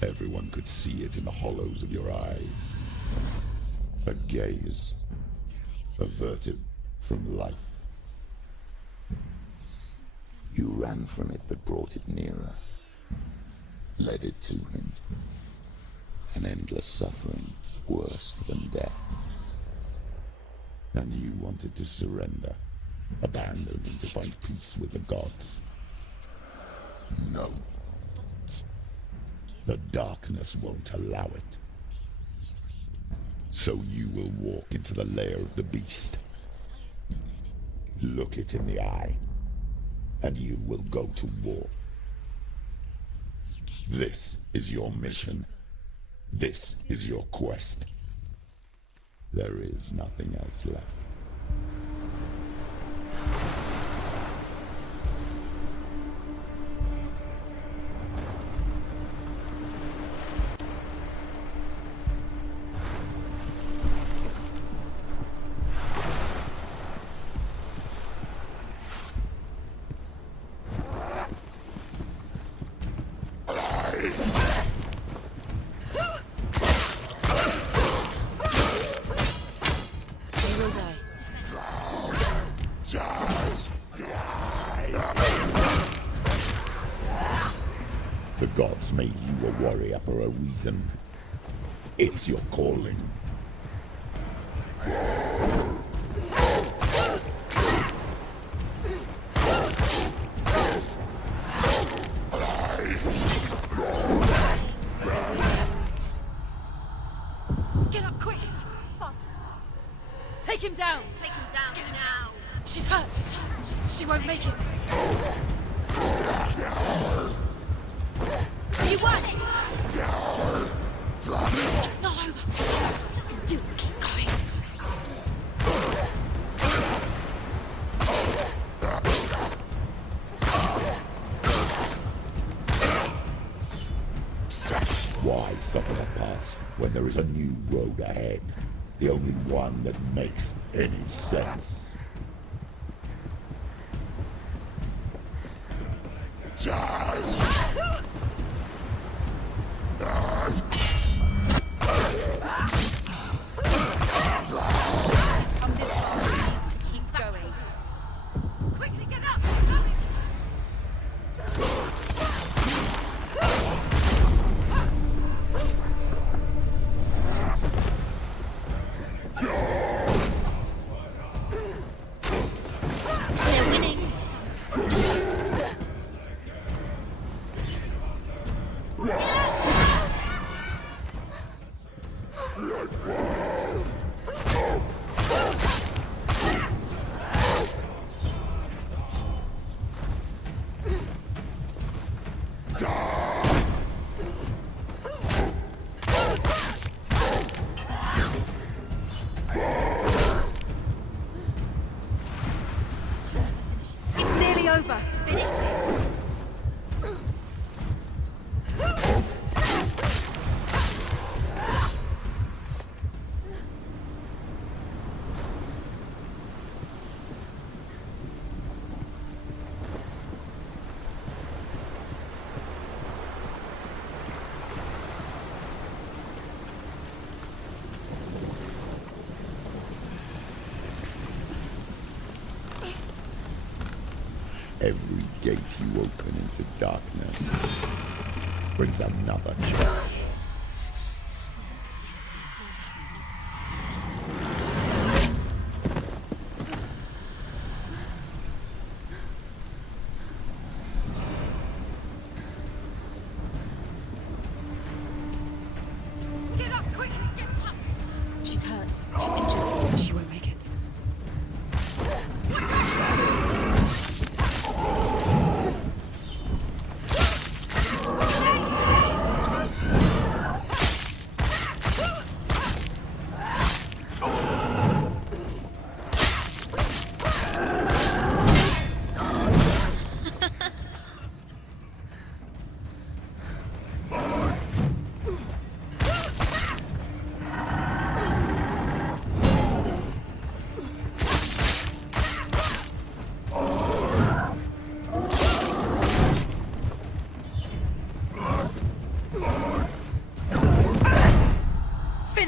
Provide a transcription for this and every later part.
Everyone could see it in the hollows of your eyes. A gaze averted from life. You ran from it but brought it nearer. Led it to him. An endless suffering, worse than death. And you wanted to surrender, abandon and to find peace with the gods. No. The darkness won't allow it. So you will walk into the lair of the beast. Look it in the eye, and you will go to war. This is your mission. This is your quest. There is nothing else left. The gods made you a warrior for a reason. It's your calling. Get up quick! Take him down! Take him down now! She's hurt! She won't make it! You won! It's not over! You can do it! Keep going! Why suffer the past when there is a new road ahead? The only one that makes any sense. Quickly get up! They're winning! It's nearly over! Finish it! Every gate you open into darkness brings another charge. Get up quickly! Get up! She's hurt. She's injured. She won't make it.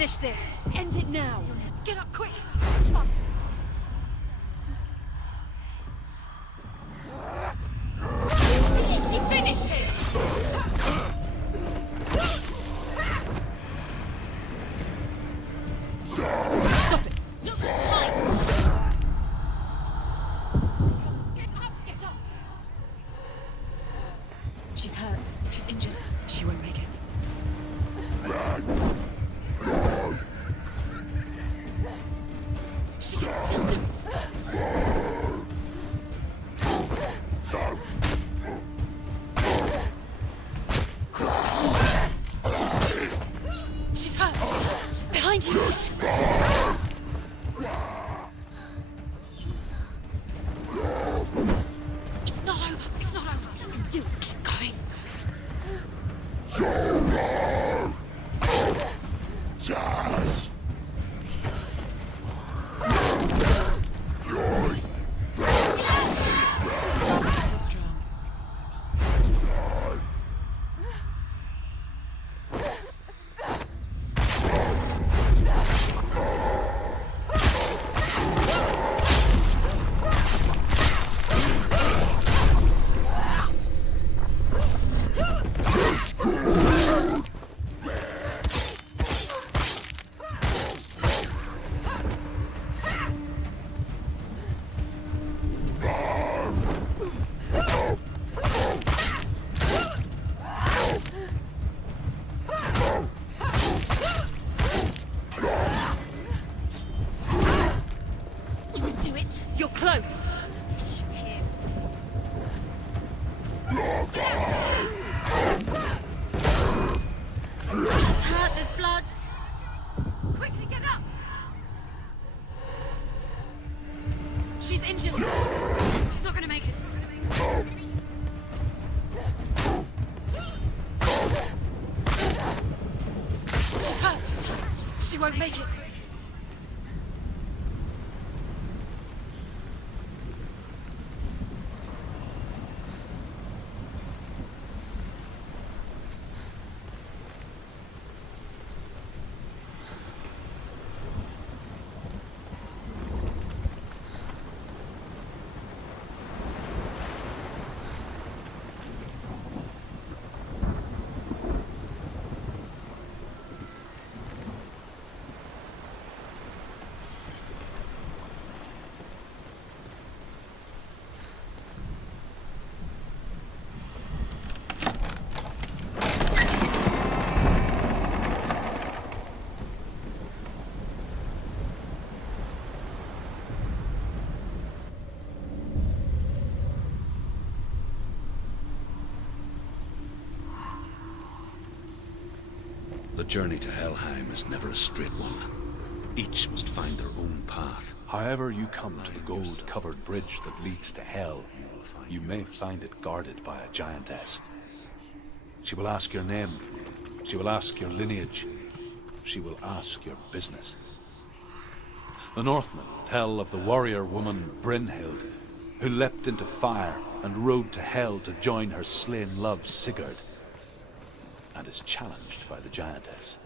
finish this. End it now. Get up quick. She finished him. Stop it. You're fine. Get up. She's hurt. She's injured. She won't make it. She can still do it. She's hurt. Behind you. It's not over. It's not over. You can do it. Keep going. Jazz! So strong. You can do it. You're close. She's hurt. There's blood. Quickly get up. She's injured. She's not going to make it. She's hurt. She won't make it. The journey to Helheim is never a straight one. Each must find their own path. However you come to the gold-covered bridge that leads to Hell, you may find it guarded by a giantess. She will ask your name. She will ask your lineage. She will ask your business. The Northmen tell of the warrior woman Brynhild, who leapt into fire and rode to Hell to join her slain love Sigurd, and is challenged by the giantess.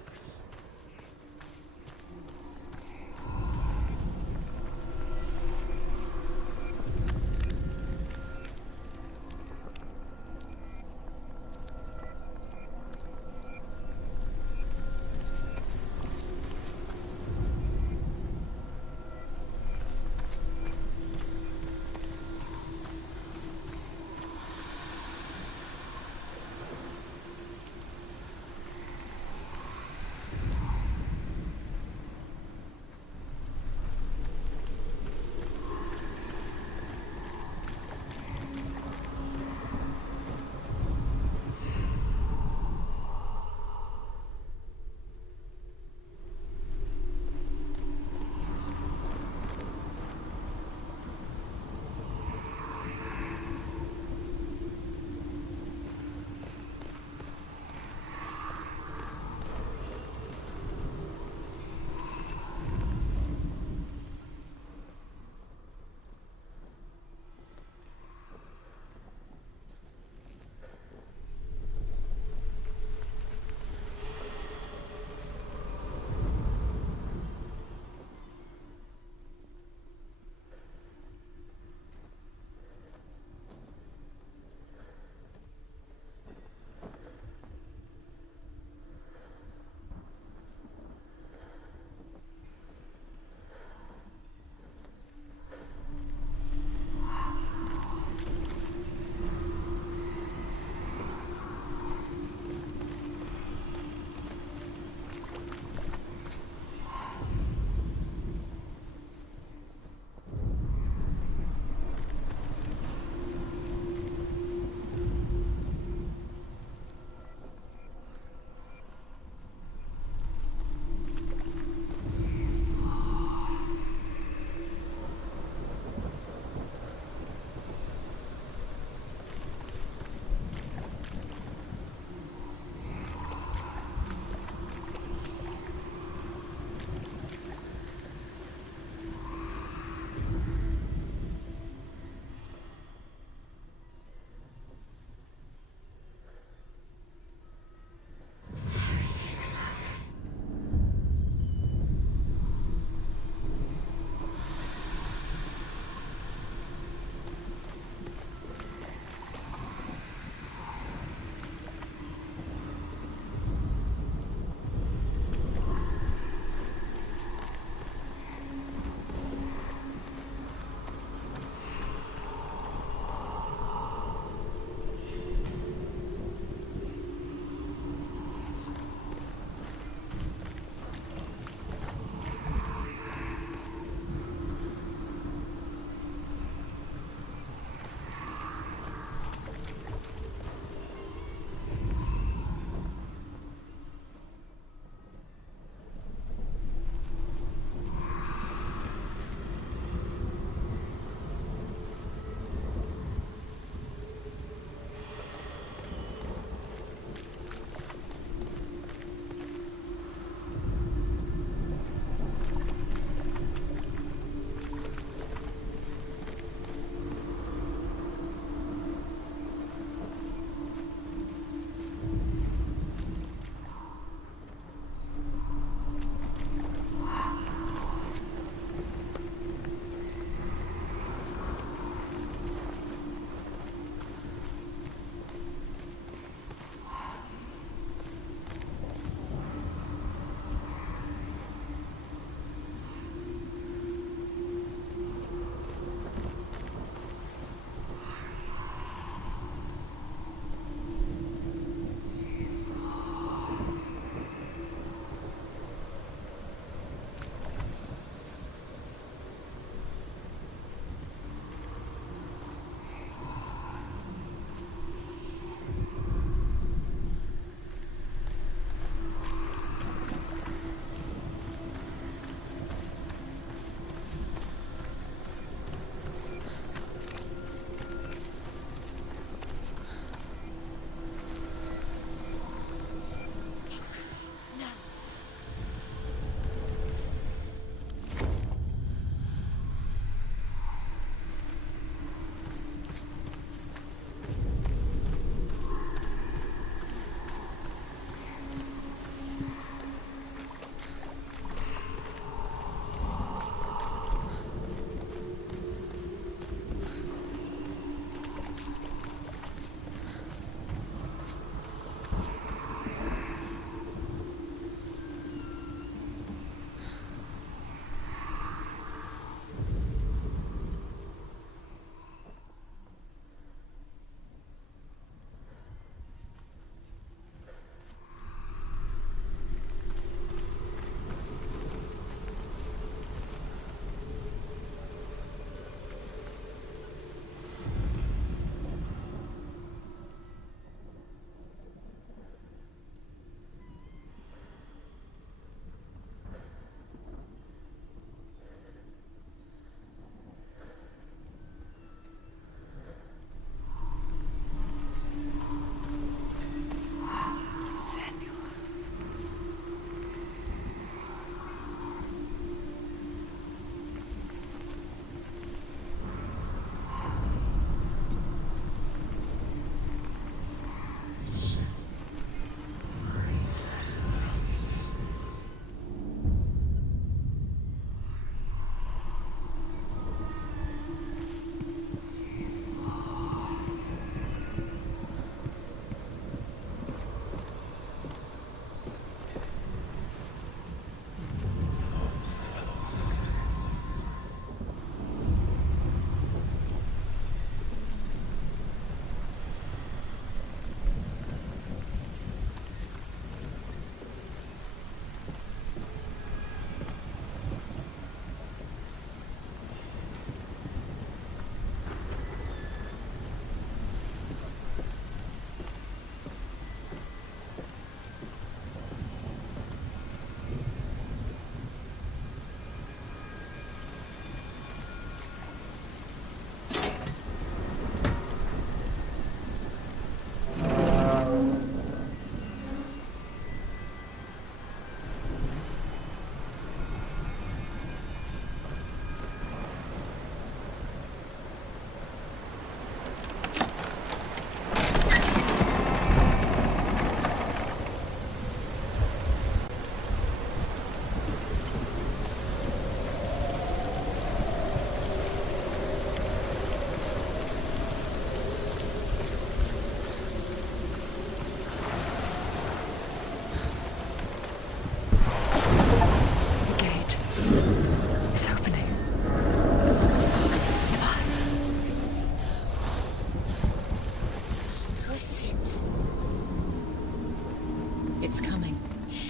It's coming.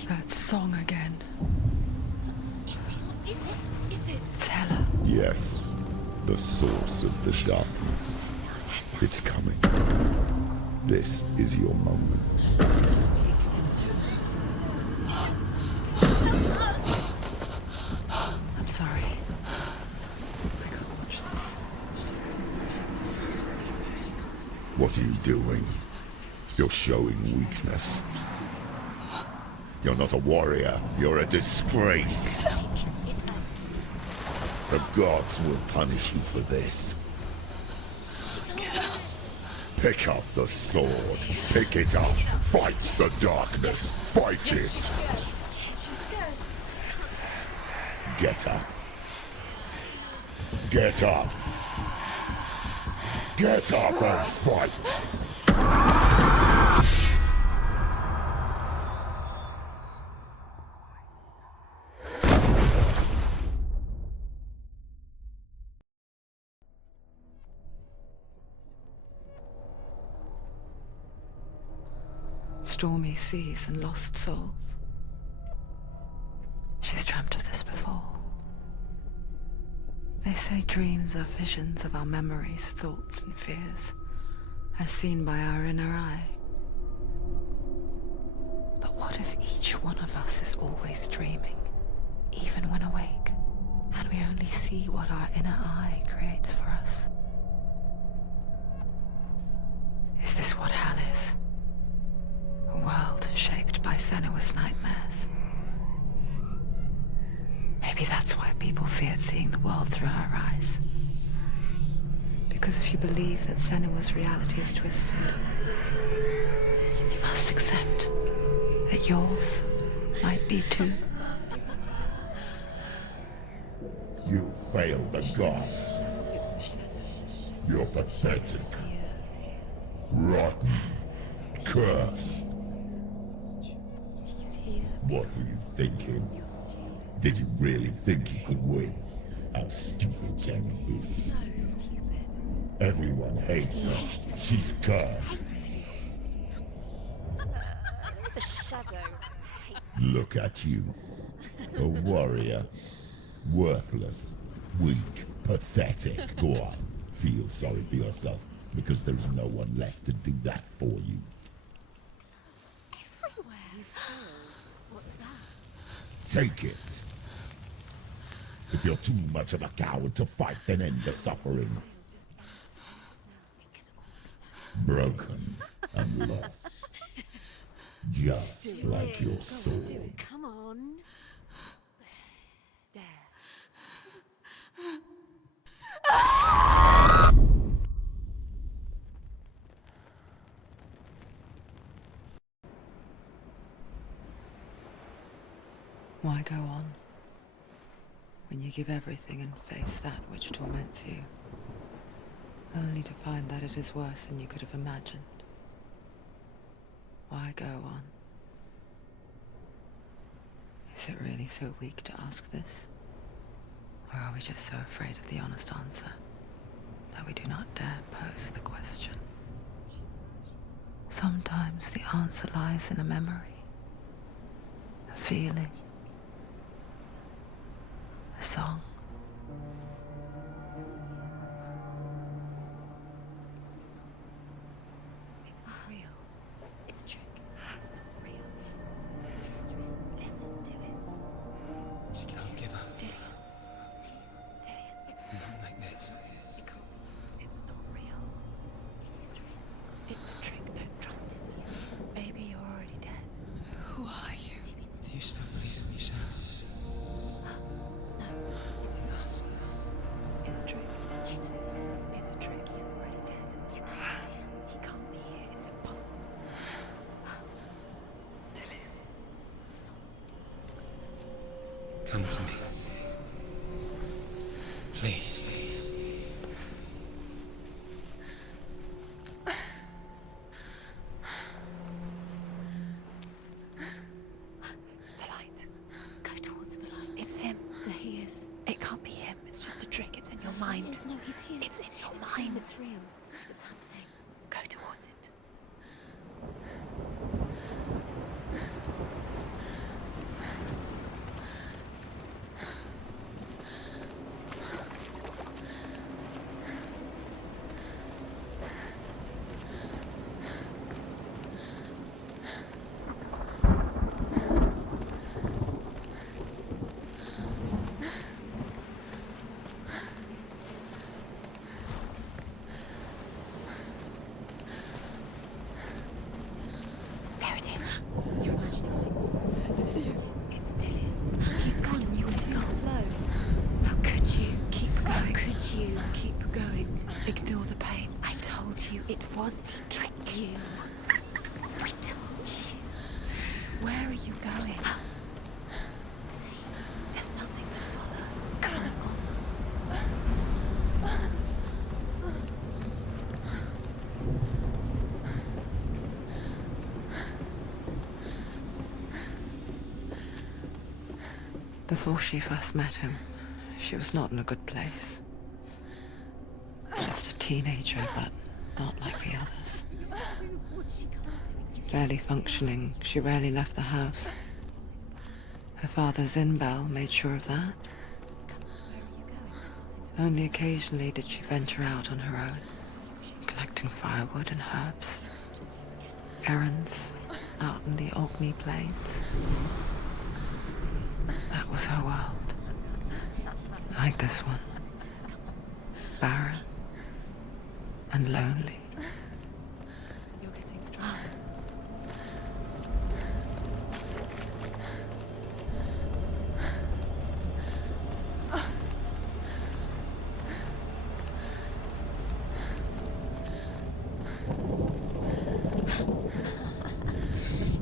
That song again. Is it? Is it? Is it? It's Hela. Yes, the source of the darkness. It's coming. This is your moment. I'm sorry. What are you doing? You're showing weakness. You're not a warrior. You're a disgrace. The gods will punish you for this. Pick up the sword. Pick it up. Fight the darkness. Fight it. Get up. Get up. Get up and fight. Stormy seas and lost souls. She's dreamt of this before. They say dreams are visions of our memories, thoughts and fears, as seen by our inner eye. But what if each one of us is always dreaming, even when awake, and we only see what our inner eye creates for us? Is this what hell is? A world shaped by Senua's nightmares. Maybe that's why people feared seeing the world through her eyes. Because if you believe that Senua's reality is twisted, you must accept that yours might be too. You failed the gods. You're pathetic. Rotten. Cursed. What were you thinking? Did you really think you could win? How stupid can you be? So stupid. Everyone hates her. She's cursed. The shadow. Look at you. A warrior. Worthless. Weak. Pathetic. Go on. Feel sorry for yourself, because there's no one left to do that for you. Everywhere. You failed. What's that? Take it. If you're too much of a coward to fight, then end the suffering. Broken and lost. Just like your sword. Come on. Dare. Why go on when you give everything and face that which torments you, only to find that it is worse than you could have imagined? Why go on? Is it really so weak to ask this? Or are we just so afraid of the honest answer that we do not dare pose the question? Sometimes the answer lies in a memory, a feeling, a song. It's not real. It's a trick. It's not real. It's real. Listen to it. She can't give up. Did it? Did it? It's Not like this. It can't be. It's not real. It is real. It's a trick. Don't trust it. Maybe you're already dead. Who are you? Maybe this Do you still believe in yourself? No, it's not. It's a trick. She knows he's here. It's a trick. He's already dead. He knows he's here. He can't be here. It's impossible. Tilly. Come to me. Please. The light. Go towards the light. It's him. There he is. It can't be him. It's just a trick. It's in your mind. No, he's here. It's in your mind. It's real. It's happening. Go towards it. Where are you going? See, there's nothing to follow. Come on. Before she first met him, she was not in a good place. Just a teenager, but not like the others. Barely functioning, she rarely left the house. Her father's in-bell made sure of that. Only occasionally did she venture out on her own, collecting firewood and herbs. Errands out in the Orkney Plains. That was her world. Like this one. Barren and lonely. You're getting stronger.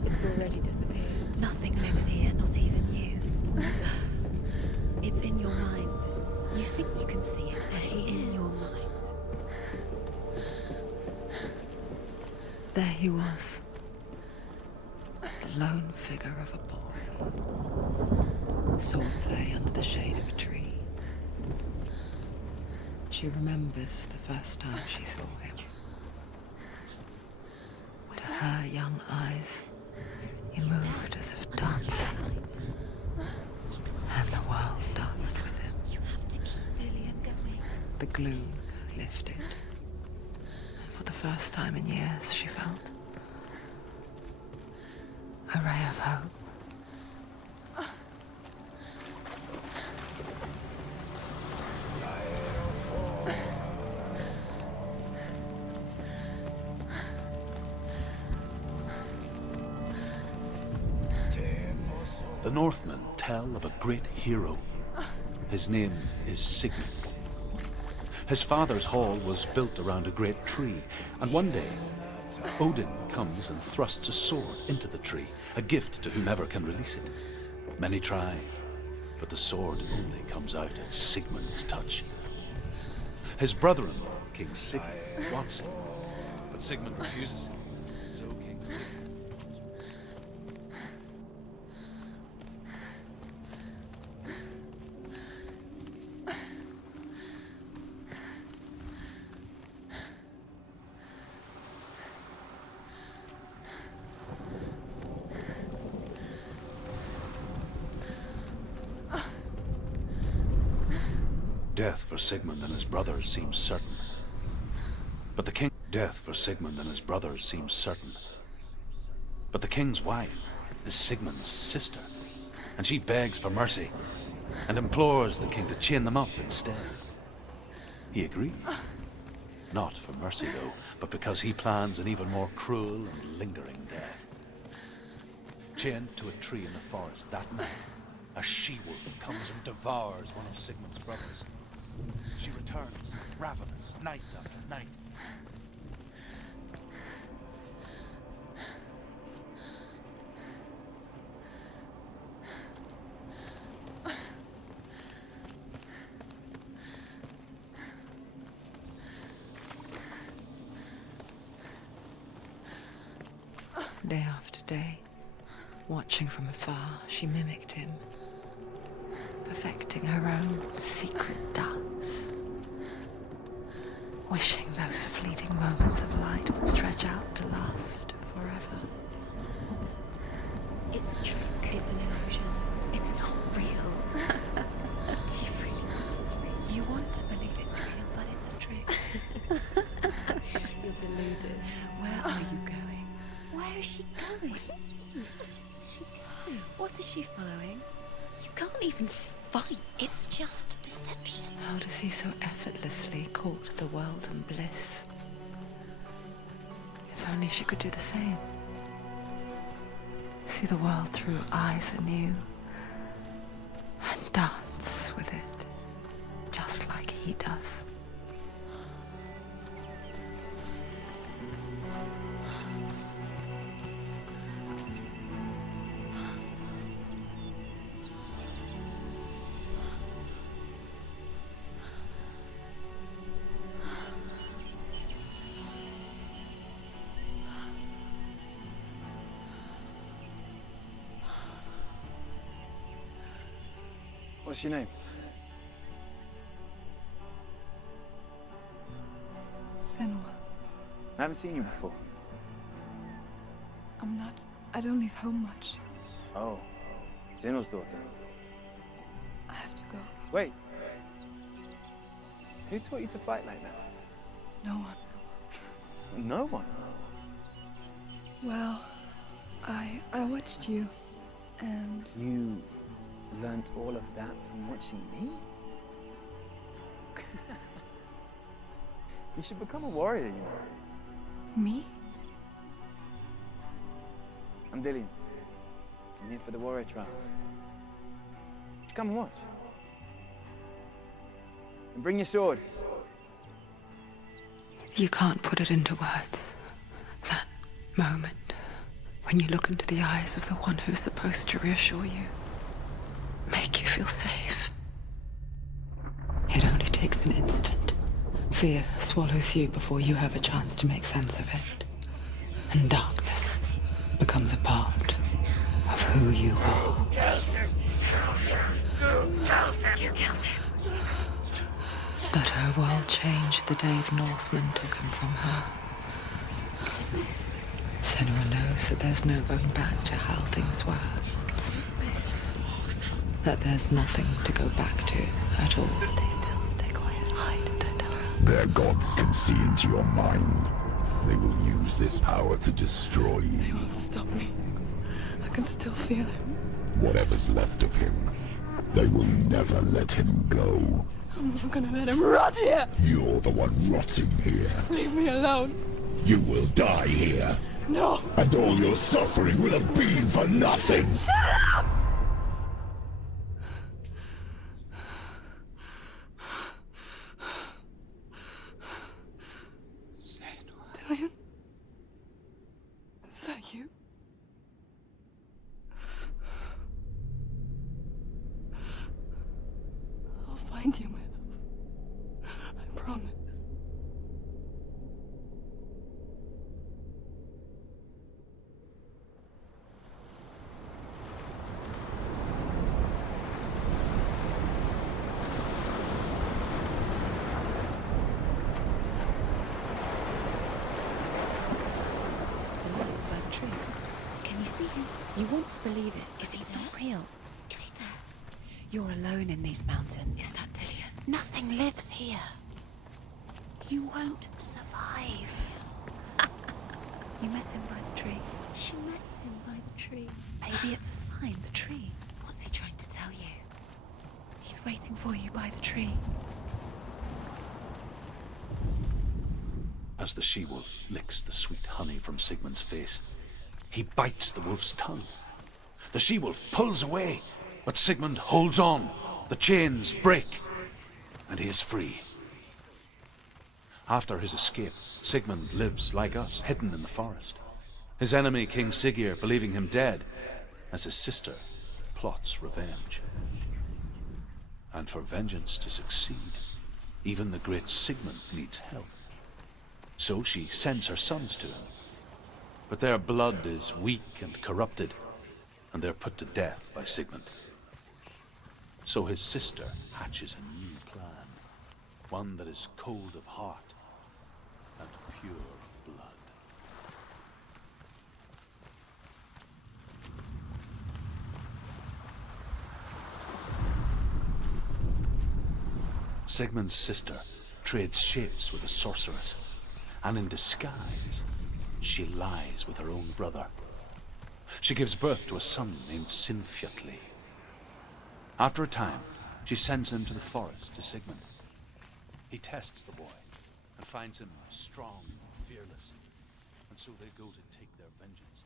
It's already disappeared. Nothing lives here, not even you. It's in your mind. You think you can see it, but it's in your mind. There he was. The lone figure of a boy. Swordplay under the shade of a tree. She remembers the first time she saw him. To her young eyes, he moved as if dancing. And the world danced with him. The gloom lifted. And for the first time in years, she felt a ray of hope. The Northmen tell of a great hero. His name is Sigmund. His father's hall was built around a great tree, and one day, Odin comes and thrusts a sword into the tree, a gift to whomever can release it. Many try, but the sword only comes out at Sigmund's touch. His brother-in-law, King Sigmund, wants it, but Sigmund refuses it. So King Sigmund... Death for Sigmund and his brothers seems certain. But the death for Sigmund and his brothers seems certain. But the king's wife is Sigmund's sister, and she begs for mercy and implores the king to chain them up instead. He agrees. Not for mercy, though, but because he plans an even more cruel and lingering death. Chained to a tree in the forest that night, a she-wolf comes and devours one of Sigmund's brothers. She returns, ravenous, night after night. Day after day, watching from afar, she mimicked him, perfecting her own secret dance, wishing those fleeting moments of light would stretch out to last forever. It's a trick. It's an illusion. It's not real. Do you really think it's real? You want to believe it's real, but it's a trick. You're deluded. Where are you going? Where is she going? Where is she going? What is she following? You can't even fight. It's just deception. How does he so effortlessly court the world and bliss? If only she could do the same. See the world through eyes anew and dance with it, just like he does. What's your name? Senua. I haven't seen you before. I'm not. I don't leave home much. Oh, Zenua's daughter. I have to go. Wait. Who taught you to fight like that? No one. No one. Well, I watched you, and You learnt all of that from watching me? You should become a warrior, you know. me? I'm Dillian. I'm here for the warrior trials. Come and watch. And bring your sword. You can't put it into words. That moment when you look into the eyes of the one who's supposed to reassure you, make you feel safe. It only takes an instant. Fear swallows you before you have a chance to make sense of it. And darkness becomes a part of who you are. But her world changed the day the Northmen took him from her. Senua knows that there's no going back to how things were. That there's nothing to go back to at all. Stay still, stay quiet, hide, don't tell her. Their gods can see into your mind. They will use this power to destroy you. They won't stop me. I can still feel him. Whatever's left of him, they will never let him go. I'm not gonna let him rot here. You're the one rotting here. Leave me alone. You will die here. No. And all your suffering will have been for nothing. Shut up! Dillian? Is that you? I'll find you, my love. I promise. By the tree. Can you see him? You want to believe it. Is he not real? Is he there? You're alone in these mountains. Is that Dillian? Nothing lives here. You won't survive. You met him by the tree. She met him by the tree. Maybe it's a sign, the tree. What's he trying to tell you? He's waiting for you by the tree. As the she-wolf licks the sweet honey from Sigmund's face, he bites the wolf's tongue. The she-wolf pulls away, but Sigmund holds on. The chains break, and he is free. After his escape, Sigmund lives like us, hidden in the forest. His enemy, King Siggeir, believing him dead, as his sister plots revenge. And for vengeance to succeed, even the great Sigmund needs help. So she sends her sons to him. But their blood is weak and corrupted, and they're put to death by Sigmund. So his sister hatches a new plan, one that is cold of heart and pure of blood. Sigmund's sister trades shapes with a sorceress, and in disguise, she lies with her own brother. She gives birth to a son named Sinfjotli. After a time, she sends him to the forest to Sigmund. He tests the boy and finds him strong and fearless, and so they go to take their vengeance.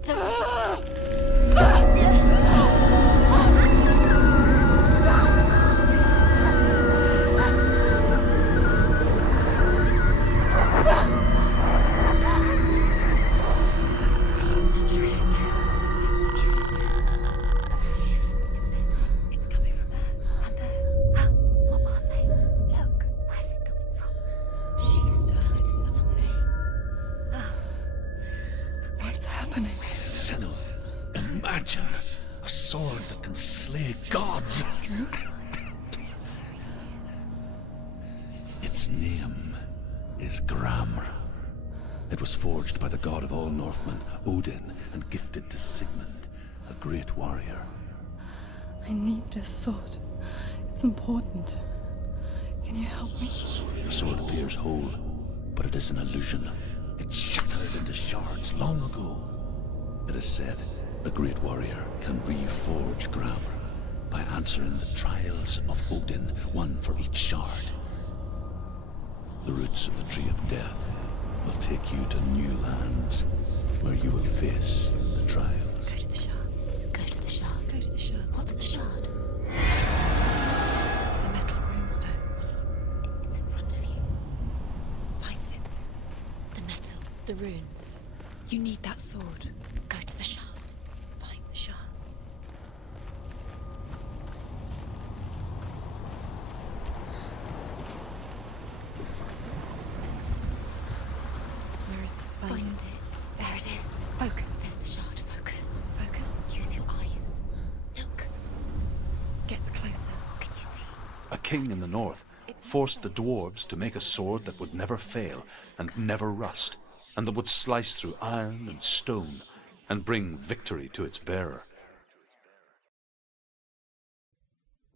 It's a trick. It's a trick. It's empty. It's coming from there and there. What are they? Look. Where's it coming from? She started something. What's happening? Senua, imagine a sword that can slay gods. Its name is Gramr. It was forged by the god of all Northmen, Odin, and gifted to Sigmund, a great warrior. I need this sword. It's important. Can you help me? The sword appears whole, but it is an illusion. It shattered into shards long ago. It is said a great warrior can reforge Gramr by answering the trials of Odin, one for each shard. The roots of the Tree of Death will take you to new lands where you will face the trials. Go to the shards. Go to the shard. Go to the shards. What's the shard? It's the metal runestones. It's in front of you. Find it. The metal. The runes. You need that sword. Go to the shard. Find the shards. Where is it? Find it. There it is. Focus. There's the shard. Focus. Focus. Use your eyes. Look. Get closer. What can you see? A king in the north forced the dwarves to make a sword that would never fail and never rust, and that would slice through iron and stone and bring victory to its bearer.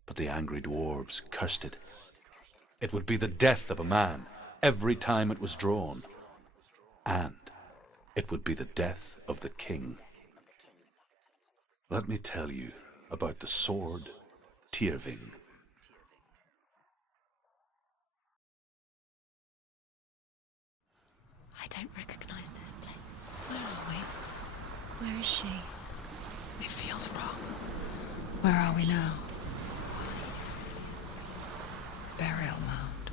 But the angry dwarves cursed it. It would be the death of a man every time it was drawn, and it would be the death of the king. Let me tell you about the sword Tyrving. I don't recognize this place. Where are we? Where is she? It feels wrong. Where are we now? Burial mound.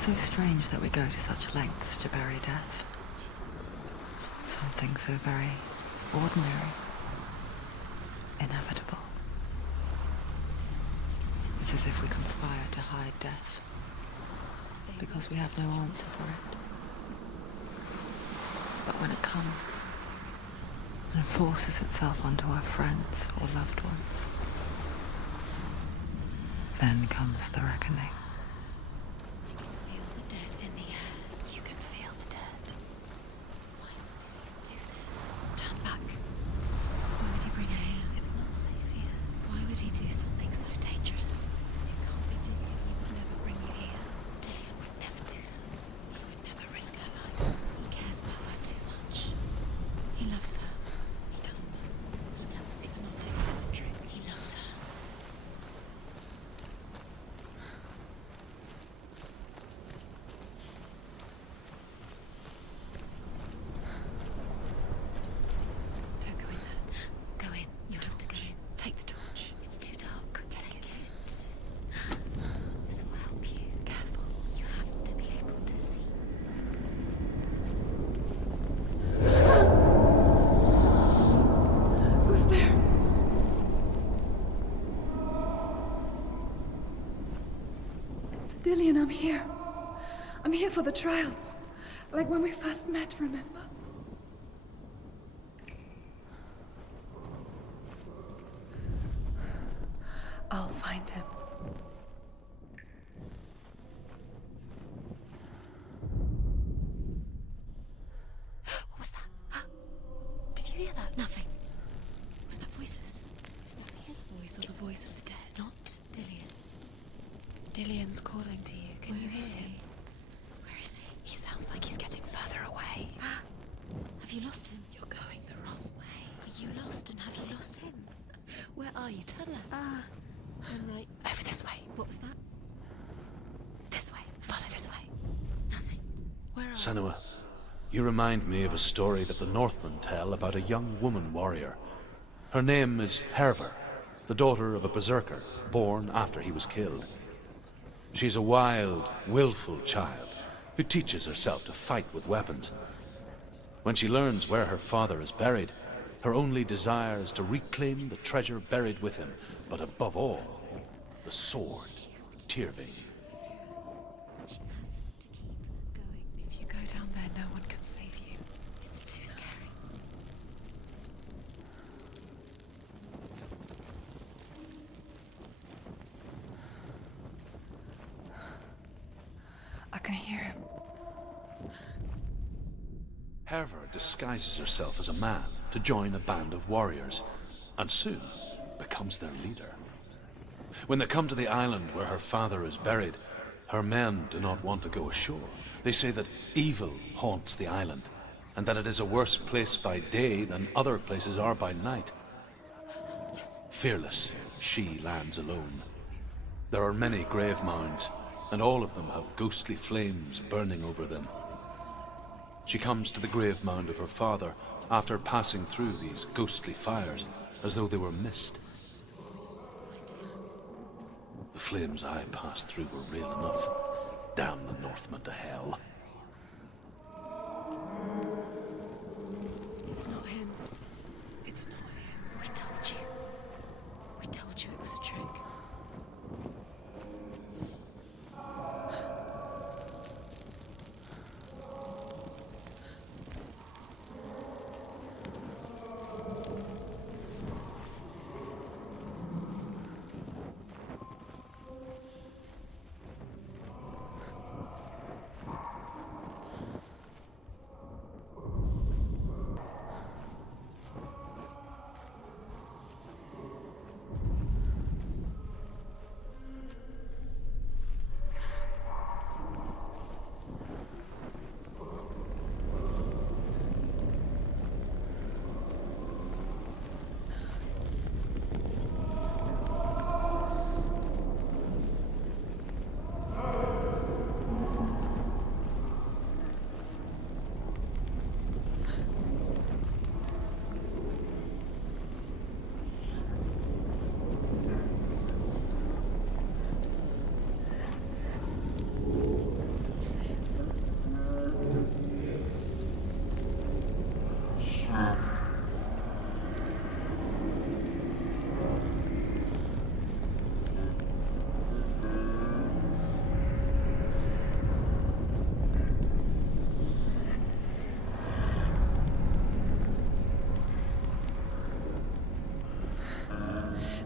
So strange that we go to such lengths to bury death. Something so very ordinary, inevitable. It's as if we conspire to hide death, because we have no answer for it. But when it comes and forces itself onto our friends or loved ones, then comes the reckoning. Feel the dead in the air. You can feel the dead. Why would he do this? Turn back. Why would he bring her here? It's not safe here. Why would he do something so dangerous? It can't be Dillian. He would never bring you here. Dillian would never do that. He would never risk her life. He cares about her too much. He loves her. He doesn't. He does. It's not Dillian's trick. He loves her. Don't go in there. Go in. You have to go in. Take the torch. It's too dark. Take it. This will help you. Careful. You have to be able to see. Who's there? Dillian, I'm here. I'm here for the trials. Like when we first met, remember? I'll find him. What was that? Did you hear that? Nothing. Was that voices? Is that his voice or the voice of the dead? Not Dillian. Dillian's calling to you. Can you Where is hear him? he? Where is he? He sounds like he's getting further away. Have you lost him? You're going the wrong way. Are you lost and have you lost him? Where are you? Turn left. Turn right. Over this way. What was that? This way. Follow this way. Nothing. Where are you? Senua, You remind me of a story that the Northmen tell about a young woman warrior. Her name is Herver, the daughter of a berserker, born after he was killed. She's a wild, willful child who teaches herself to fight with weapons. When she learns where her father is buried, her only desire is to reclaim the treasure buried with him, but above all, the sword, Tyrving. She has to keep going. If you go down there, no one can save you. It's too scary. I can hear him. Herver disguises herself as a man to join a band of warriors, and soon becomes their leader. When they come to the island where her father is buried, her men do not want to go ashore. They say that evil haunts the island, and that it is a worse place by day than other places are by night. Fearless, she lands alone. There are many grave mounds, and all of them have ghostly flames burning over them. She comes to the grave mound of her father after passing through these ghostly fires, as though they were mist. The flames I passed through were real enough. Damn the Northmen to hell. It's not him. It's not him. We told you. We told you it was a trick.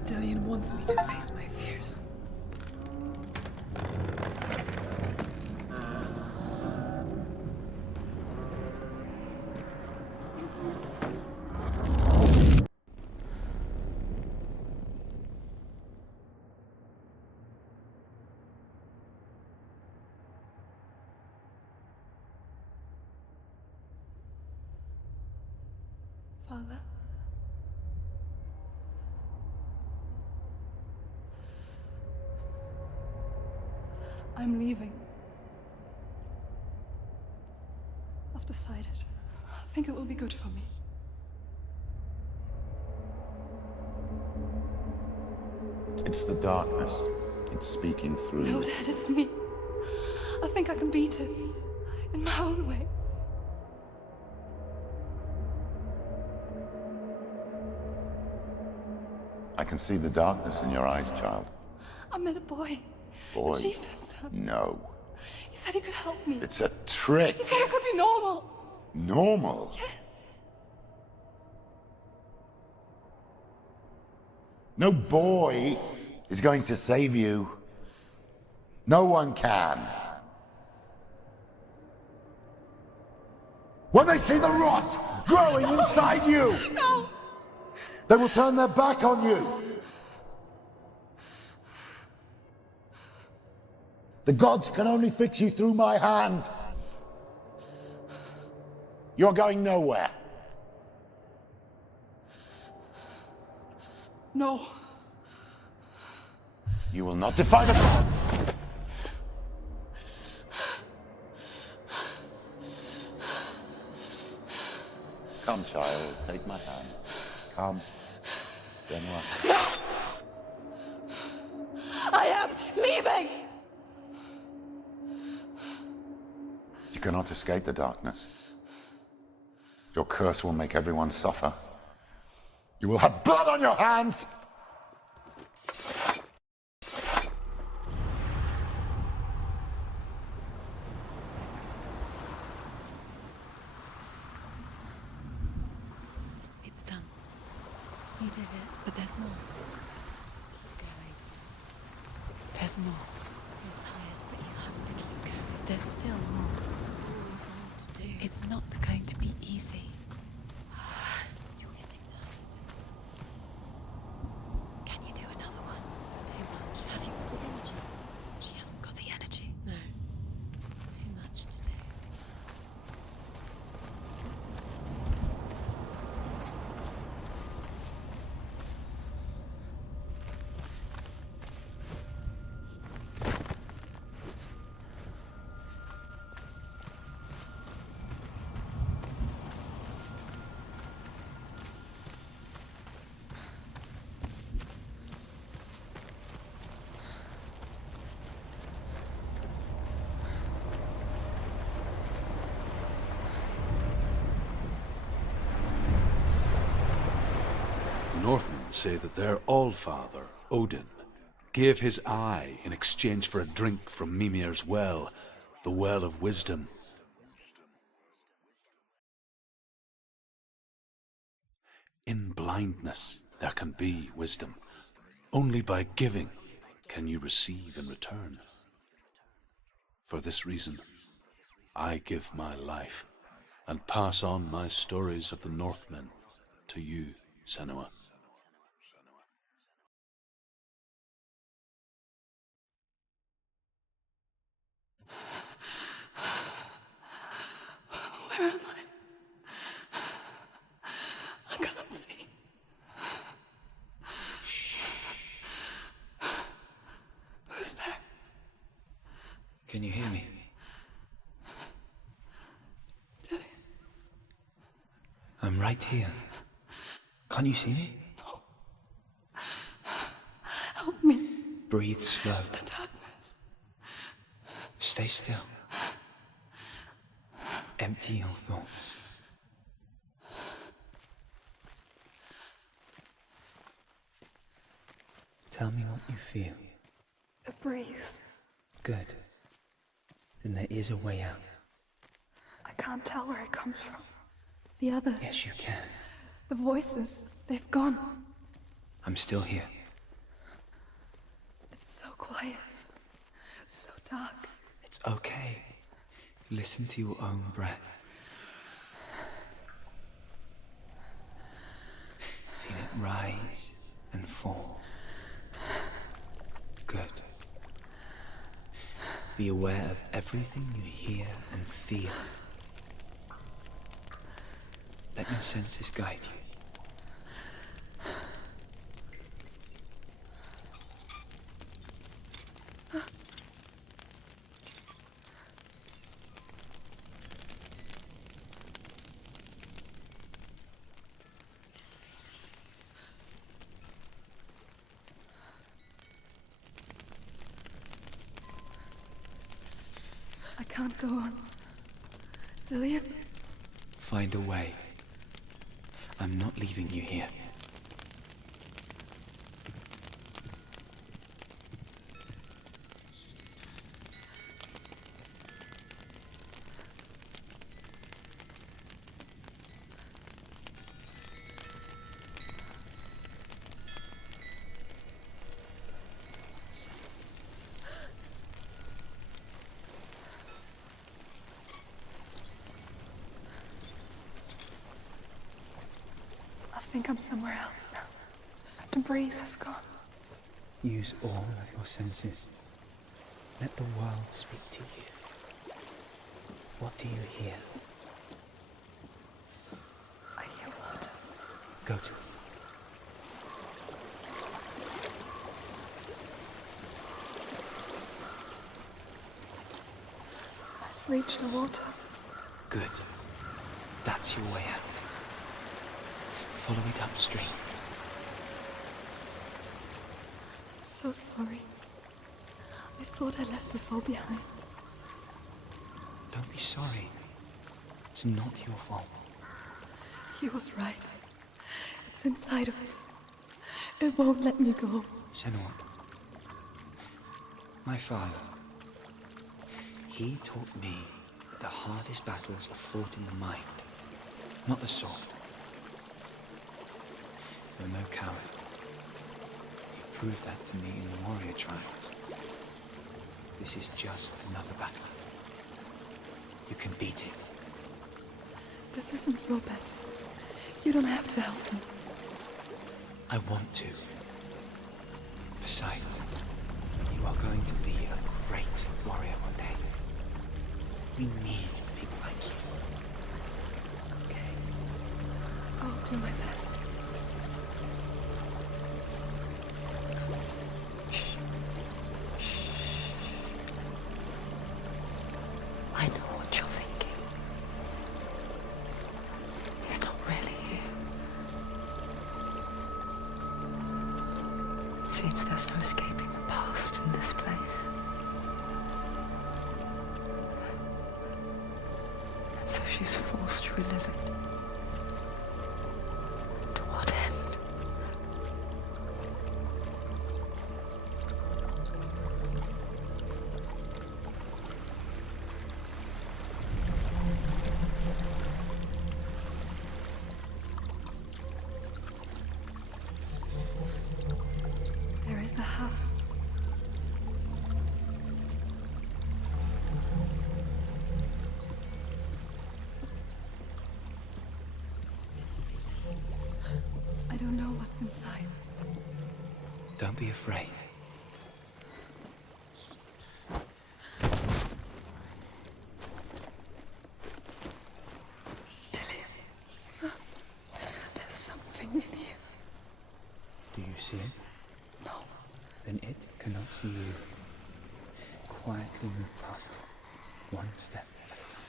Dillion wants me to face my fears. Father? I'm leaving. I've decided. I think it will be good for me. It's the darkness. It's speaking through No, you. Dad, it's me. I think I can beat it. In my own way. I can see the darkness in your eyes, child. I met a boy. Boy. The chief and son. No. He said he could help me. It's a trick. He said I could be normal. Normal? Yes. No boy is going to save you. No one can. When they see the rot growing inside you, No! they will turn their back on you. The gods can only fix you through my hand. You're going nowhere. No. You will not defy the gods. Come, child, take my hand. Come, Senua. I am leaving! You cannot escape the darkness. Your curse will make everyone suffer. You will have blood on your hands! It's done. You did it, but there's more. Going. There's more. You're tired, but you have to keep going. There's still more. There's always more to do. It's not going to be easy. You're getting tired. Can you do another one? It's too much. Have you got the energy? She hasn't got the energy. No. Too much to do. Northmen say that their Allfather, Odin, gave his eye in exchange for a drink from Mimir's well, the Well of Wisdom. In blindness there can be wisdom. Only by giving can you receive in return. For this reason, I give my life and pass on my stories of the Northmen to you, Senua. Where am I? I can't see. Who's there? Can you hear me? Dillian. I'm right here. Can't you see me? Help me. Breathe slow. It's the darkness. Stay still. Empty your thoughts. Tell me what you feel. The breeze. Good. Then there is a way out. I can't tell where it comes from. The others. Yes, you can. The voices. They've gone. I'm still here. It's so quiet. So dark. It's okay. Listen to your own breath. Feel it rise and fall. Good. Be aware of everything you hear and feel. Let your senses guide you. I can't go on. Dillian? Find a way. I'm not leaving you here. I think I'm somewhere else now. The breeze has gone. Use all of your senses. Let the world speak to you. What do you hear? I hear water. Go to it. I've reached the water. Good. That's your way out. follow it upstream. I'm so sorry. I thought I left us all behind. Don't be sorry. It's not your fault. He was right. It's inside of me. It won't let me go. Senua, my father, he taught me that the hardest battles are fought in the mind, not the sword. You're no coward. You proved that to me in the warrior trials. This is just another battle. You can beat it. This isn't your bet. You don't have to help me. I want to. Besides, you are going to be a great warrior one day. We need people like you. Okay. I'll do my best. I know what you're thinking. He's not really here. Seems there's no escaping the past in this place. And so she's forced to relive it. To what end? There is a house. I don't know what's inside. Don't be afraid. There's something in here. Do you see it? No. Then it cannot see you. Quietly move past it, one step at a time.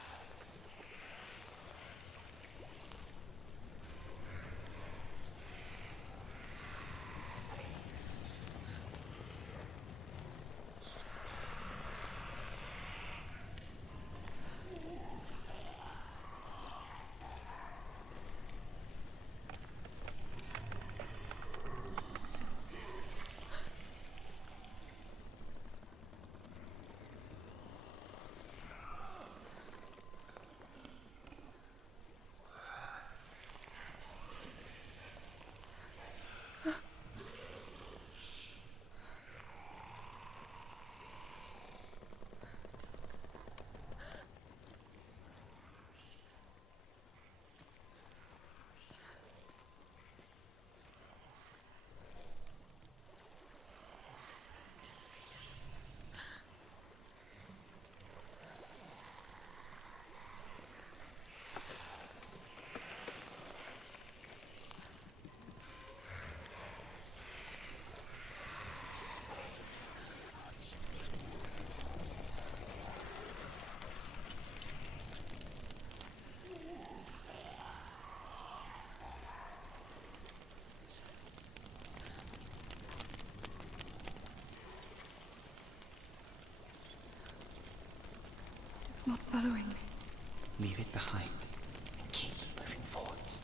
It's not following me. Leave it behind and keep moving forwards.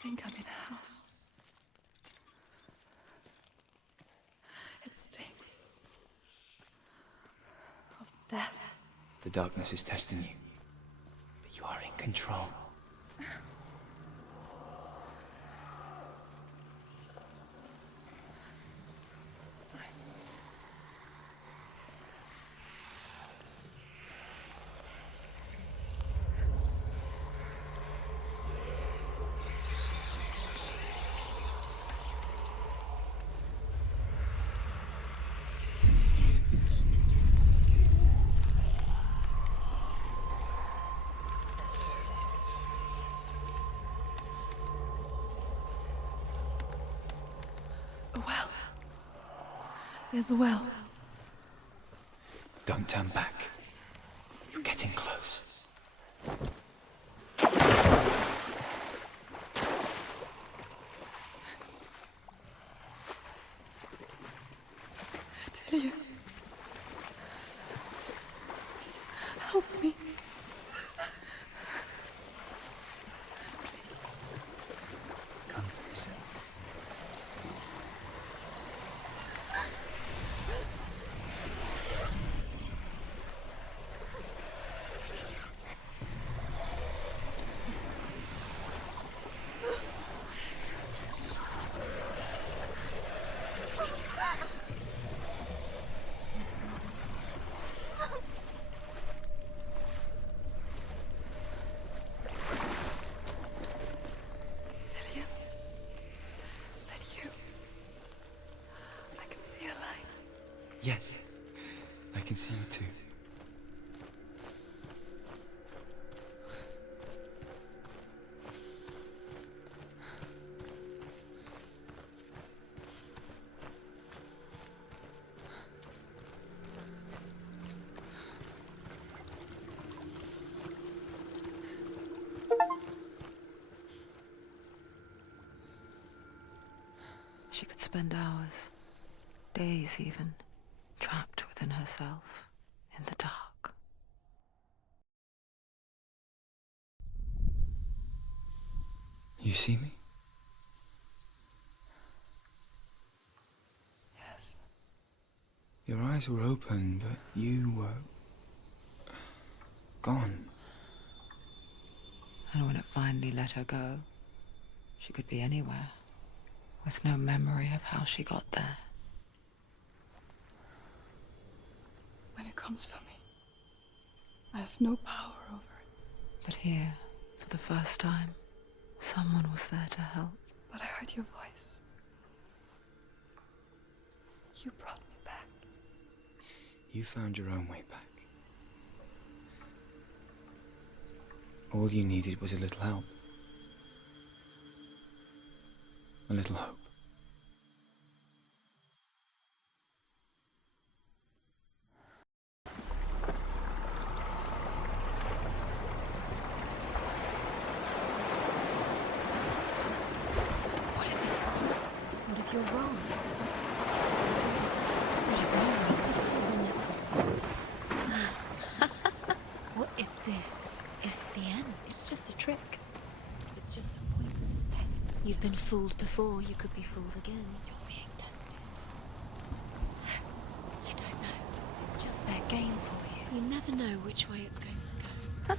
think I'm in a house. It stinks of death. The darkness is testing you, but you are in control. A well. There's a well. Don't turn back. You're getting close. Delia. Help me. Come to yourself. Delia. Is that you? I can see a light. Yes, I can see you too. She could spend hours, days even, trapped within herself, in the dark. You see me? Yes. Your eyes were open, but you were gone. And when it finally let her go, she could be anywhere, with no memory of how she got there. When it comes for me, I have no power over it. But here, for the first time, someone was there to help. But I heard your voice. You brought me back. You found your own way back. All you needed was a little help. A little hope. What if this is bogus? What if you're wrong? What if this is the end? It's just a trick. It's just a pointless test. You've been fooled before, you could be fooled again. You're being tested. You don't know. It's just their game for you. You never know which way it's going to go.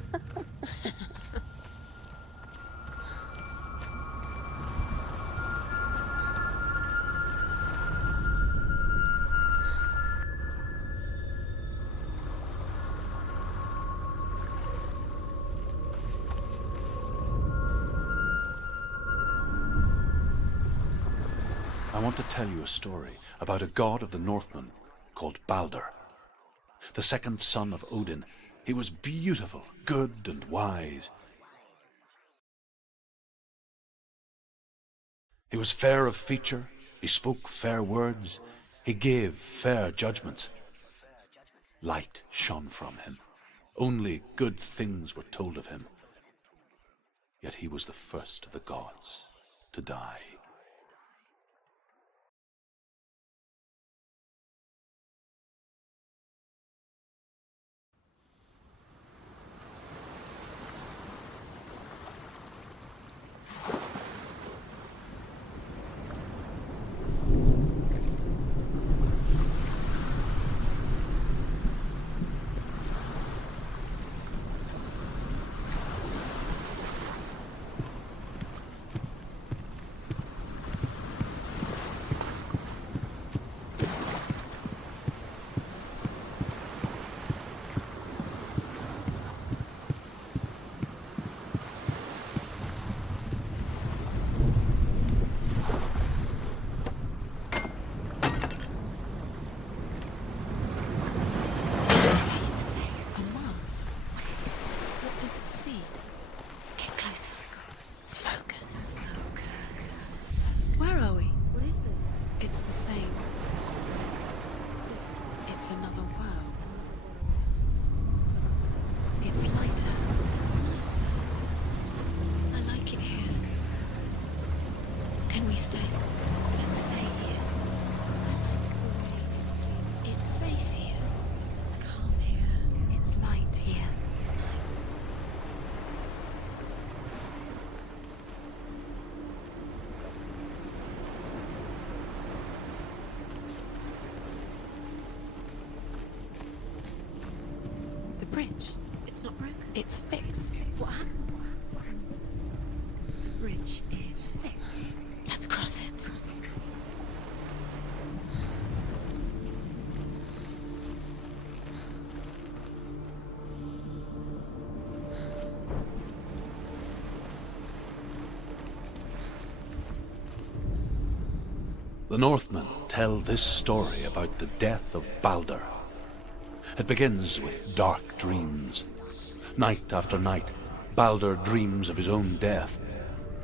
I want to tell you a story about a god of the Northmen called Balder, the second son of Odin. He was beautiful, good, and wise. He was fair of feature, he spoke fair words, he gave fair judgments. Light shone from him. Only good things were told of him. Yet he was the first of the gods to die. bridge. It's not broken. It's fixed. What happened? Bridge is fixed. Let's cross it. The Northmen tell this story about the death of Baldur. It begins with dark dreams. Night after night, Baldur dreams of his own death,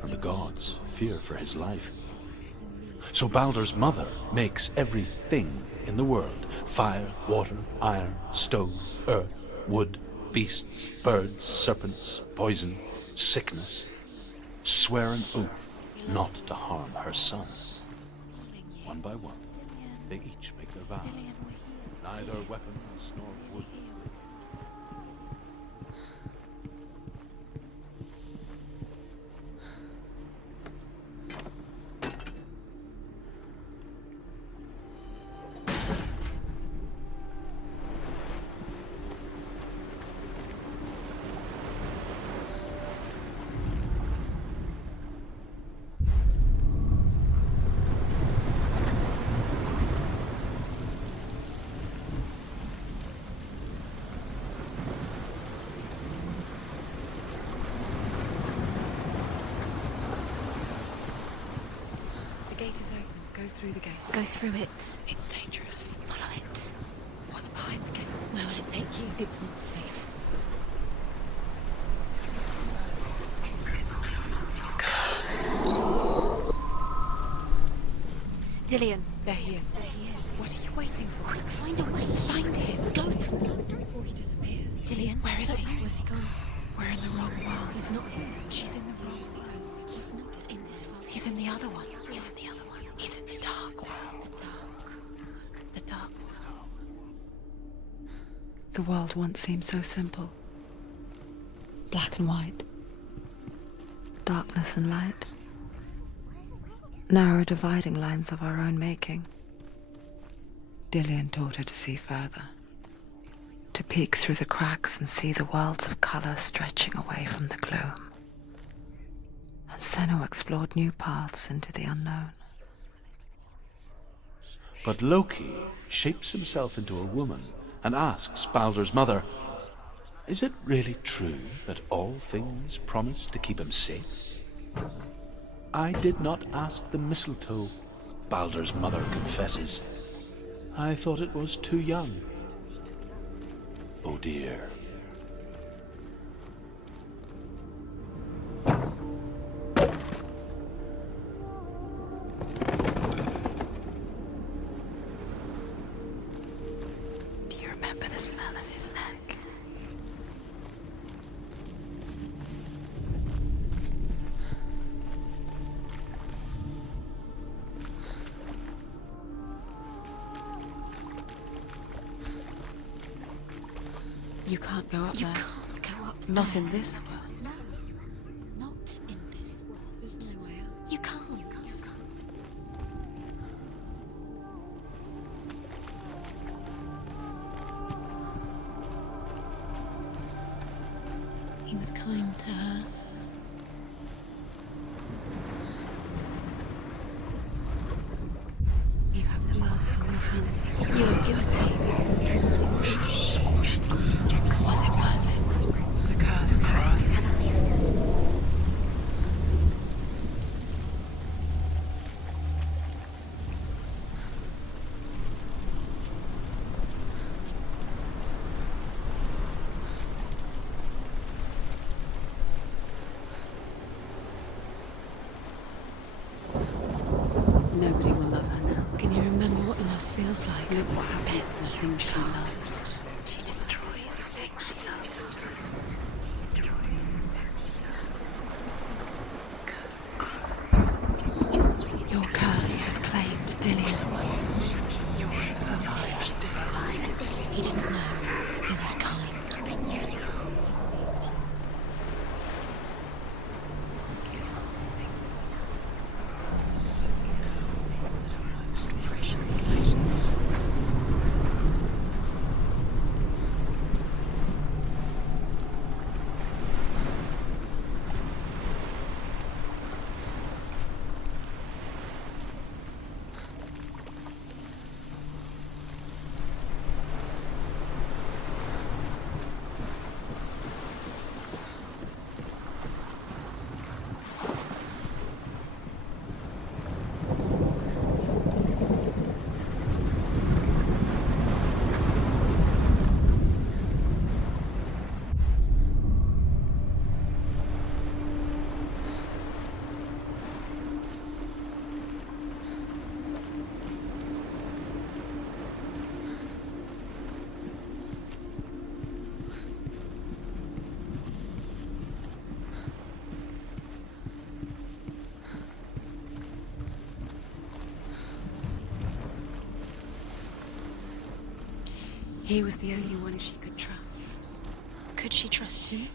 and the gods fear for his life. So Baldur's mother makes everything in the world: fire, water, iron, stone, earth, wood, beasts, birds, serpents, poison, sickness, swear an oath not to harm her son. One by one, they each make their vow. Neither weapons nor wood. The gate is open. Go through the gate. Go through it. It's dangerous. Follow it. What's behind the gate? Where will it take you? It's not safe. Dillion. There he is. There he is. What are you waiting for? Quick, find a way. Find him. Go before he disappears. Dillion, where is he? Where's he gone? We're in the wrong world. He's not here. She's in the world. He's not in this world. He's in the other one. He's in the other one. He's in the dark world. The dark world. The world once seemed so simple. Black and white. Darkness and light. Narrow dividing lines of our own making. Dillion taught her to see further. To peek through the cracks and see the worlds of colour stretching away from the gloom. And Senua explored new paths into the unknown. But Loki shapes himself into a woman and asks Baldur's mother, "Is it really true that all things promise to keep him safe?" "I did not ask the mistletoe," Baldur's mother confesses. "I thought it was too young." Oh dear. Do you remember the smell of his neck? You can't go up there. You can't go up there. Not in this world. No, not in this world. There's no way out. You can't. He was kind to her. You have blood on your hands. You are guilty. Was it worth it? The curse crossed. Nobody will love her now. Can you remember what love feels like? Look what happens to the things she loves. She destroys the things she loves. Your curse has claimed Dillion. He didn't know. He was kind. He was the only one she could trust. Could she trust him?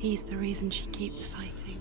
He's the reason she keeps fighting.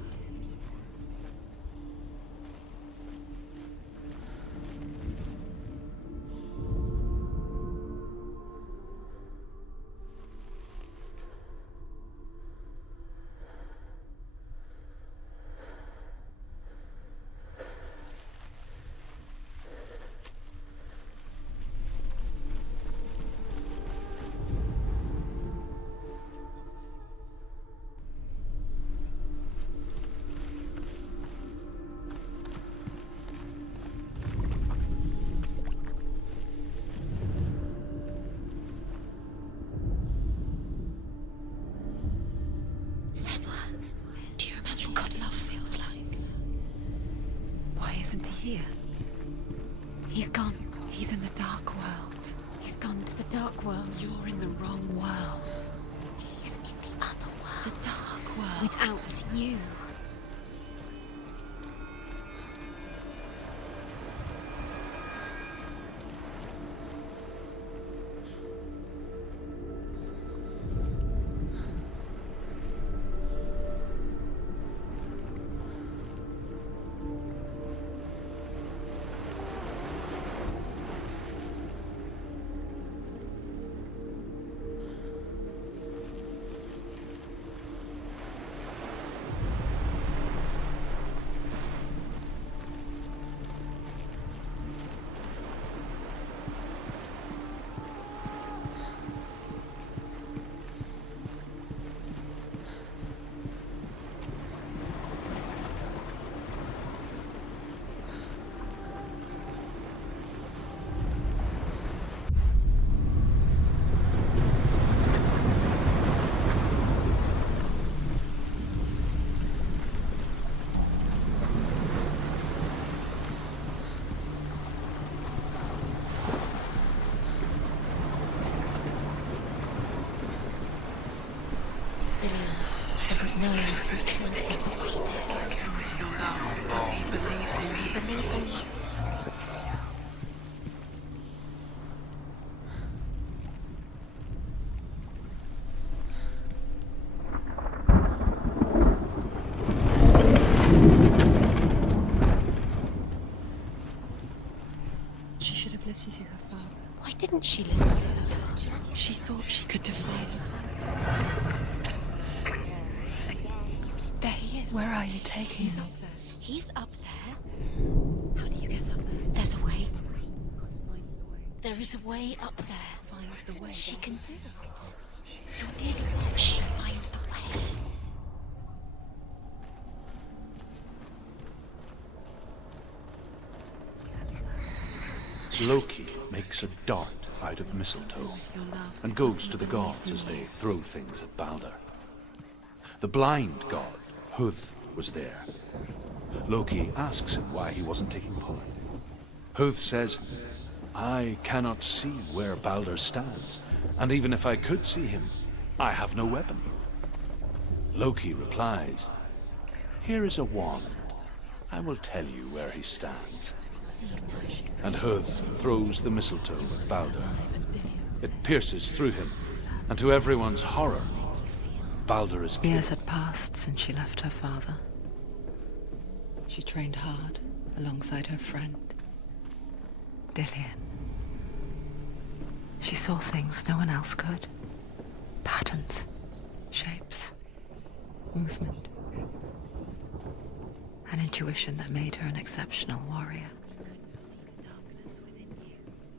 Senua, do you remember what love feels like? Why isn't he here? He's gone. He's in the dark world. He's gone to the dark world. You're in the wrong world. He's in the other world. The dark world. Without you. Dillian doesn't know who killed him, but we do. He believed in me. She should have listened to her father. Why didn't she listen to her father? She thought she could defy him. There he is. Where are you taking He's me? up there. He's up there. How do you get up there? There's a way. There is a way up there. Find the way. She can do it. You're nearly there. She'll find the way. Loki makes a dart out of mistletoe and goes to the gods as they throw things at Balder. The blind god, Huth, was there. Loki asks him why he wasn't taking part. Huth says, I cannot see where Balder stands, and even if I could see him, I have no weapon. Loki replies, here is a wand. I will tell you where he stands. And Huth throws the mistletoe at Balder. It pierces through him, and to everyone's horror, Balder is killed. Years had passed since she left her father. She trained hard alongside her friend, Dillian. She saw things no one else could. Patterns, shapes, movement. An intuition that made her an exceptional warrior.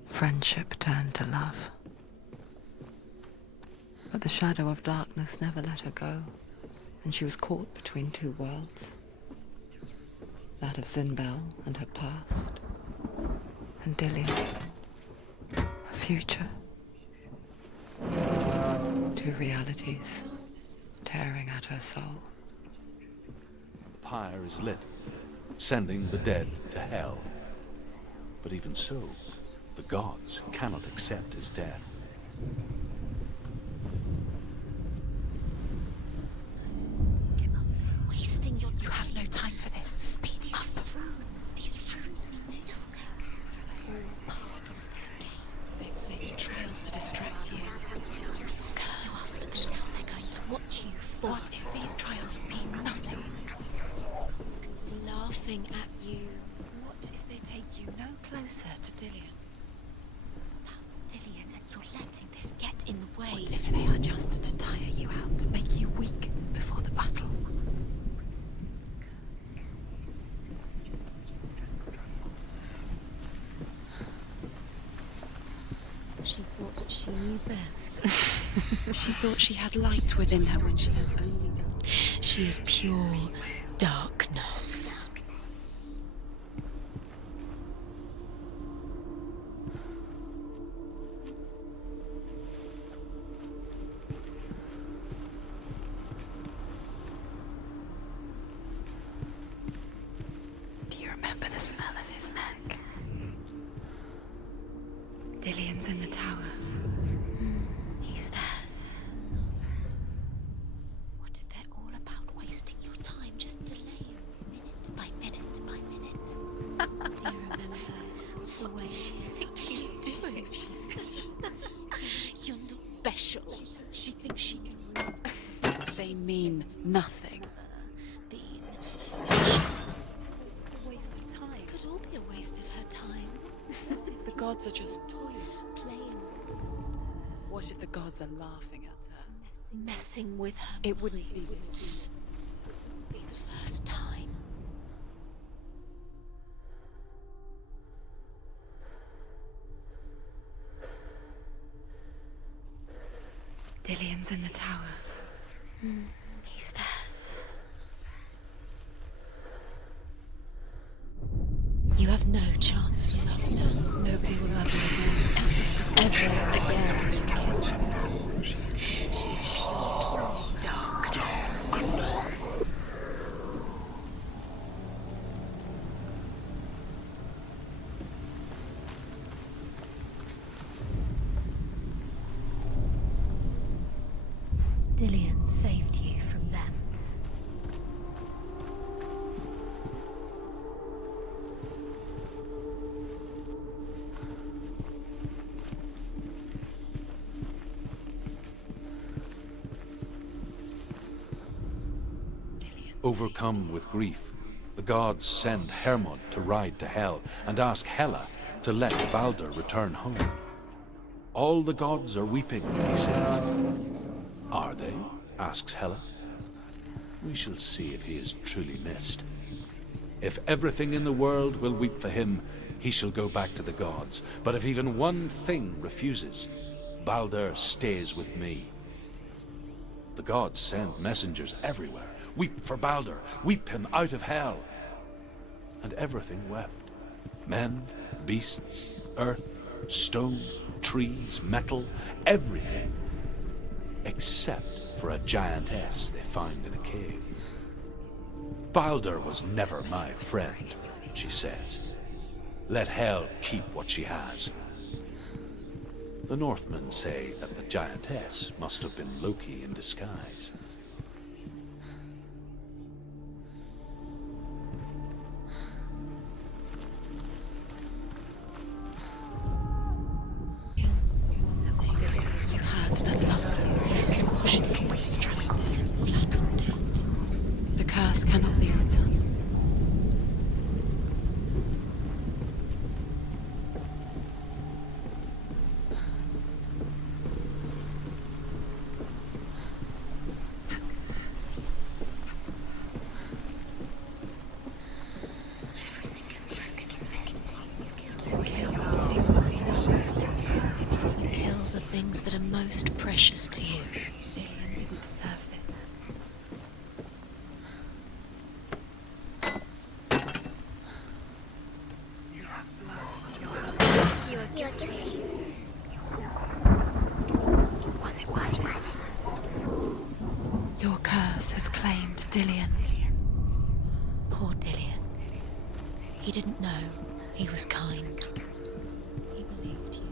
Friendship turned to love. But the shadow of darkness never let her go, and she was caught between two worlds. That of Zinbel and her past, and Dillian, her future. Two realities tearing at her soul. The pyre is lit, sending the dead to hell. But even so, the gods cannot accept his death. Wasting your time. You have no time for this. Speed up. These rooms mean nothing. It's all part of the game. They've set you trials to distract you. So now they're going to watch you fall. What if these trials mean nothing? Gods can see laughing at you. What if they take you no closer to Dillion? About Dillion, and you're letting this get in the way. What if they are just to tire you out, to make you weak before the battle? She thought that she knew best. She thought she had light within her when she has only done. She is pure darkness. Do you remember the smell of his neck? Dillion's in the tower. He's there. What if they're all about wasting your time, just delaying minute by minute by minute? Do you remember the way she thinks she's doing? You're not special. She thinks she can. They mean nothing. Being special. It's a waste of time. It could all be a waste of her time. What if the gods are just toying, playing? What if the gods are laughing at her? Messing with her. It wouldn't be this. It would be the first time. Dillion's in the tower. He's there. You have no chance for love now. Nobody will love you again. Ever again. Dillion saved you from them. Overcome with grief, the gods send Hermod to ride to Hell and ask Hela to let Baldur return home. All the gods are weeping, he says. Are they? Asks Hela. We shall see if he is truly missed. If everything in the world will weep for him, he shall go back to the gods. But if even one thing refuses, Baldur stays with me. The gods send messengers everywhere. Weep for Baldur, weep him out of Hell. And everything wept. Men, beasts, earth, stone, trees, metal, everything. Except for a giantess they find in a cave. Baldur was never my friend, she says. Let Hel keep what she has. The Northmen say that the giantess must have been Loki in disguise. You had that loved you. You squashed it, strangled it, flattened it. The curse cannot be undone. Kill the things that are most precious to you. Dillion didn't deserve this. Was it worth it? curse has claimed Dillion. Poor Dillion. He didn't know. He was kind. He believed you.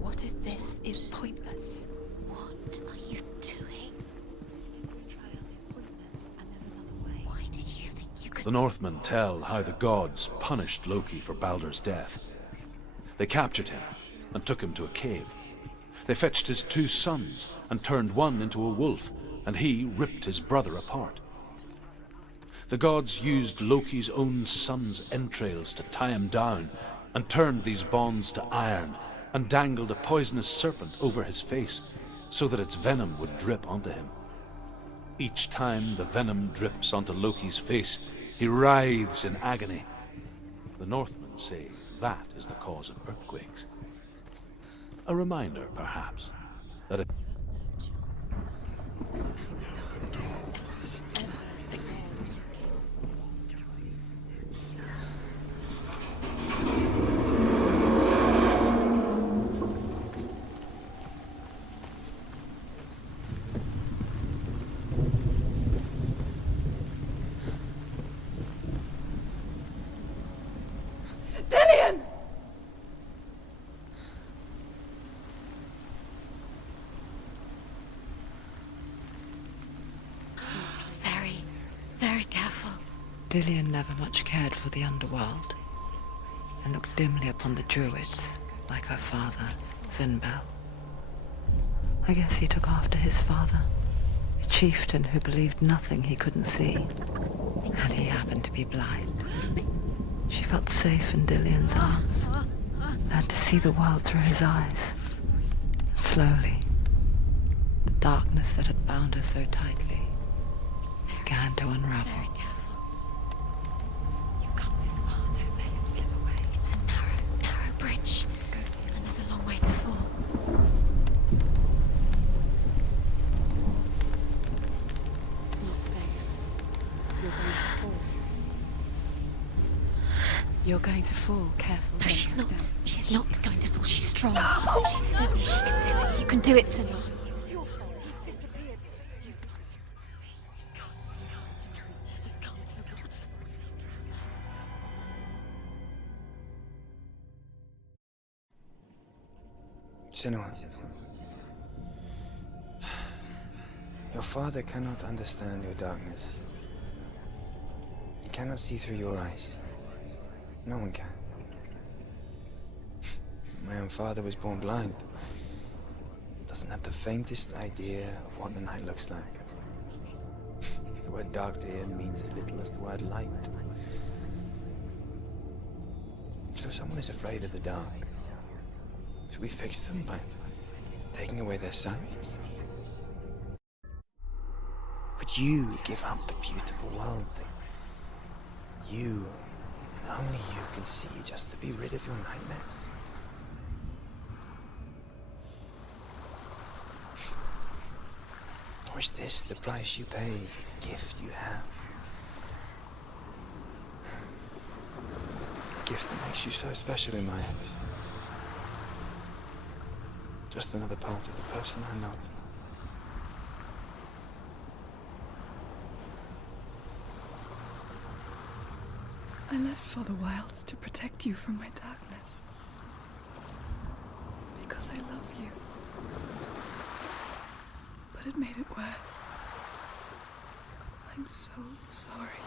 What if this is pointless? What are you doing? Betrayal is pointless, and there's another way. Why did you think you could... The Northmen tell how the gods punished Loki for Baldur's death. They captured him and took him to a cave. They fetched his 2 sons and turned one into a wolf, and he ripped his brother apart. The gods used Loki's own son's entrails to tie him down and turned these bonds to iron and dangled a poisonous serpent over his face so that its venom would drip onto him. Each time the venom drips onto Loki's face, he writhes in agony. The Northmen say that is the cause of earthquakes. A reminder, perhaps, that it... Dillion! Very, very careful. Dillion never much cared for the underworld, and looked dimly upon the druids, like her father, Zinbel. I guess he took after his father, a chieftain who believed nothing he couldn't see, and he happened to be blind. She felt safe in Dillion's arms, learned to see the world through his eyes. Slowly, the darkness that had bound her so tightly began to unravel. Very careful. You've come this far, don't let him slip away. It's a narrow bridge, and there's a long way to fall. It's not safe. You're going to fall. You're going to fall. Careful. No, she's not. She's not going to fall. She's strong. She's steady. She can do it. You can do it, Senua. It's your fault. He's disappeared. You've lost him to the sea. He's gone. You've lost him to the... He's gone to the water. He's drowned. Senua. Your father cannot understand your darkness. He cannot see through your eyes. No one can. My own father was born blind. Doesn't have the faintest idea of what the night looks like. The word dark to him means as little as the word light. So someone is afraid of the dark. Should we fix them by taking away their sight? Would you give up the beautiful world? You, and only you, can see just to be rid of your nightmares? Or is this the price you pay for the gift you have? A gift that makes you so special in my eyes. Just another part of the person I love. I left for the wilds to protect you from my darkness. Because I love you. But it made it worse. I'm so sorry.